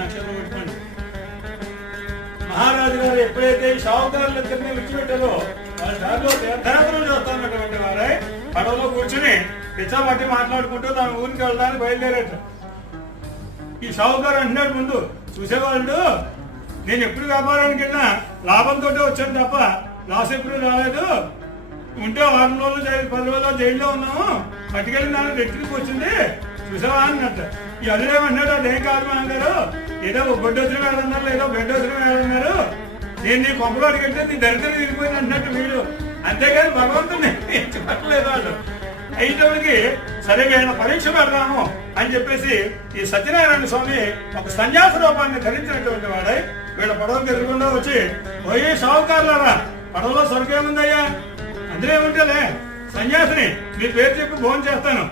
నక్షత్రం పెట్టుకోండి. మహారాజు గారు ఎప్పుడైతే ఈ షావుకారులిద్దరిని విడిచిపెట్టారో వాళ్ళ దారిలో తీర్థయాత్రలు చేస్తున్నటువంటి వారే పడవలో కూర్చుని పిచ్చామట్టి మాట్లాడుకుంటూ తన ఊరికి వెళ్ళడానికి బయలుదేరారు. ఈ షావుకారు అంటున్నాడు ముందు, చూసేవాళ్ళు నేను ఎప్పుడు వ్యాపారానికి వెళ్ళినా లాభంతో వచ్చాను తప్ప లాస్ ఎప్పుడు రాలేదు. ఉంటే 6 రోజులు 10 రోజులు జైల్లో ఉన్నాము, పట్టుకెళ్ళి నాకు రెట్టికి వచ్చింది చూసావా అన్నట్టు. ఈ అల్లుడేమన్నాడు, అదేం కాదు మామగారు, ఏదో గొడ్డొచ్చిన వేడన్నారు, ఏదో గడ్డొచ్చిన వేడన్నారు, నేను నీ కొంపలోకి వెళ్తే నీ దరిద్రం తిరిగిపోయింది అన్నట్టు వీడు. అంతేగాని భగవంతుని చెప్పట్లేదు వాళ్ళు. అయినకి సరే వీళ్ళ పరీక్ష పెడదాము అని చెప్పేసి ఈ సత్యనారాయణ స్వామి ఒక సన్యాస రూపాన్ని ధరించినటువంటి వాడై వీళ్ళ పడవకి ఎదురుకుండా వచ్చి, పోయి షావుకారులారా పడవలో సరుకు ఏముందయ్యా, అందులో ఏముంటేలే సన్యాసిని మీ పేరు చెప్పి భోజనం చేస్తాను,